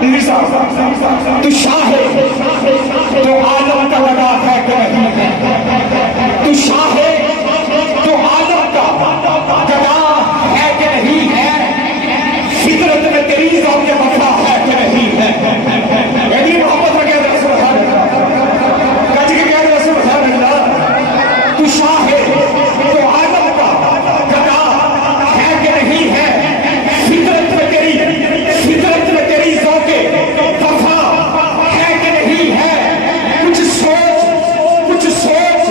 तू शाह है तो आलम का लगा है कि नहीं है, तू शाह है तो आलम का गदा है कि नहीं है, फितरत में तेरी ज़ौक़ वफ़ा है कि नहीं है। यदि मोहम्मद का कहते हैं सुभान अल्लाह, कज के कहते हैं सुभान अल्लाह। तू शाह है तो आलम का गदा है कि नहीं है, फितरत में तेरी ज़ौक़ वफ़ा है कि नहीं है। कुछ सोच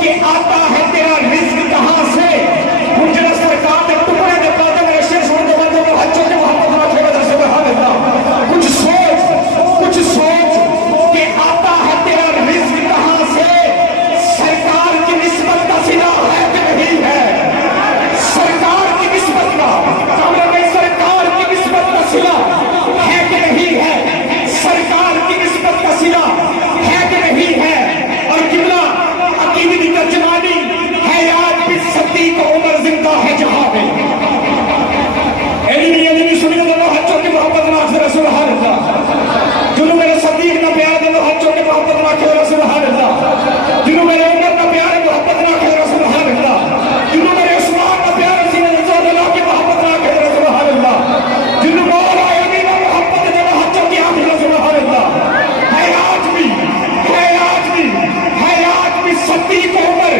कि आता है तेरा रिज़्क़ कहां से, मुझे सरकार ने टुकड़े के बाद में शेर छोड़ के बंदे को हज के मोहब्बत रखे बदर सुभान अल्लाह। कुछ सोच कि आता है तेरा रिज़्क़ कहां से, सरकार की निस्बत का सिला है कि नहीं है, सरकार की निस्बत का कमरे में सरकार की निस्बत का सिला है कि नहीं है, सरकार की निस्बत का सिला है कि नहीं है। और किबला अकीदत की तर्जुमानी है आज भी सदी को उम्र जिंदा है जहां में। एलिमी सुनिए दोनों हजों की मोहब्बत नाथ सुभान अल्लाह, जिन्होंने मेरे सदीक ना प्यार दोनों हजों की मोहब्बत नाथ सुभान अल्लाह, जिन्होंने मेरे उमर का प्यार मोहब्बत नाथ सुभान अल्लाह, जिन्होंने मेरे उस्मान का प्यार सीने रसूलुल्लाह की मोहब्बत नाथ सुभान अल्लाह, जिन्होंने मौला अली का मोहब्बत दोनों हजों की आखिर सुभान अल्लाह। है आज भी सदी को उम्र,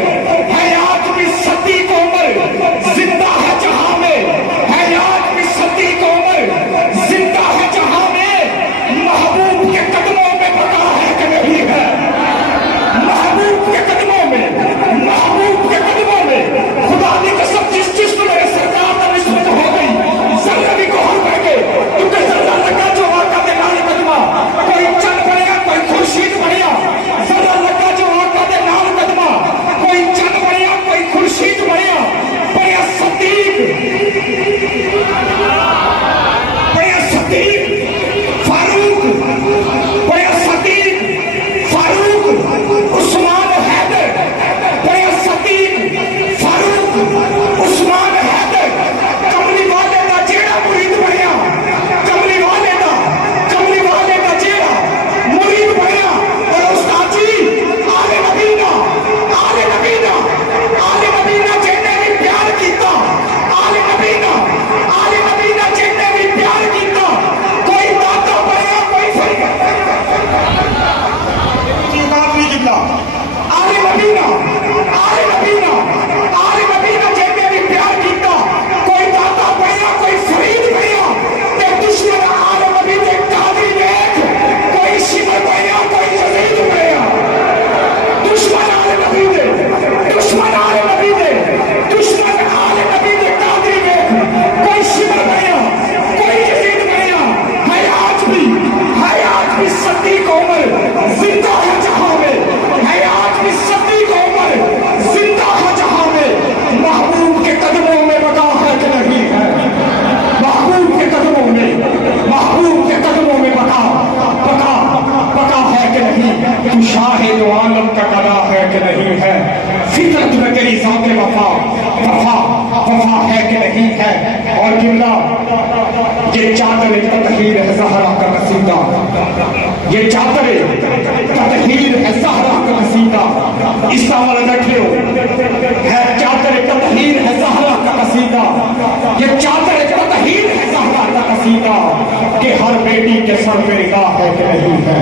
है आज भी सदी को उम्र जिंदा है जहां में, है आज भी सदी को उम्र जिंदा है जहां में। महबूब के कदमों में बका है कि नहीं है, महबूब के कदमों में खुदा की कसम जिस जिस्म मेरे सरकार का निस्बत हो गई जर्रा भी कोहर बह गए, क्योंकि जर्रा लगा जो आका दे नाल कदमा, कोई चंद बढ़िया कोई खुर्शीद बढ़िया, जर्रा लगा जो आका दे नाल कदमा, कोई चंद बढ़िया कोई खुर्शीद बढ़िया, बढ़िया सदीक फारूक उस्मान हैदर, बढ़िया सदीक फारूक उस्मान हैदर, कमली वाले का जेड़ा मुरीद बढ़िया, कमली वाले का जेड़ा मुरीद बढ़िया। और उस्ताद जी आले नबीना जिन्ने भी प्यार कीता, आले नबीना जिन्ने भी प्यार कीता, कोई दाता बढ़िया कोई फरीक आले नबीना जिन्ने भी प्यार कीता, कोई दाता बढ़िया कोई फरीद बढ़िया, ते दुश्मन आले नबी दे कादी देख, कोई शिमर बढ़िया कोई यजीद बढ़िया। दुश्मन आले नबी दे कादी देख, कोई शिमर बढ़िया कोई यजीद बढ़िया। है आज भी सदी को उम्र जिंदा है जहां में, है आज भी सदी को उम्र जिंदा है जहां में। महबूब के कदमों में बका है कि नहीं है, महबूब के कदमों में बका है कि नहीं। तू शाह दो आलम का गदा है कि नहीं है, फितरत में तेरी ज़ौक़ वफ़ा है कि नहीं है। और किबला ये चादर ततहीर है ज़हरा का कसीदा, ये चादर ततहीर है ज़हरा का कसीदा, इसका वाला बैठे हो है चादर ततहीर है ज़हरा का कसीदा, ये चादर ततहीर है ज़हरा का कसीदा, कि हर बेटी के सर पे निगाह है कि नहीं है,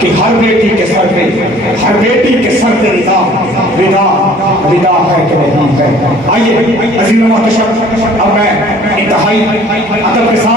कि हर बेटी के सर पे विदा है कि नहीं है। आइए अज़ीज़ अब मैं इंतहाई अदब के साथ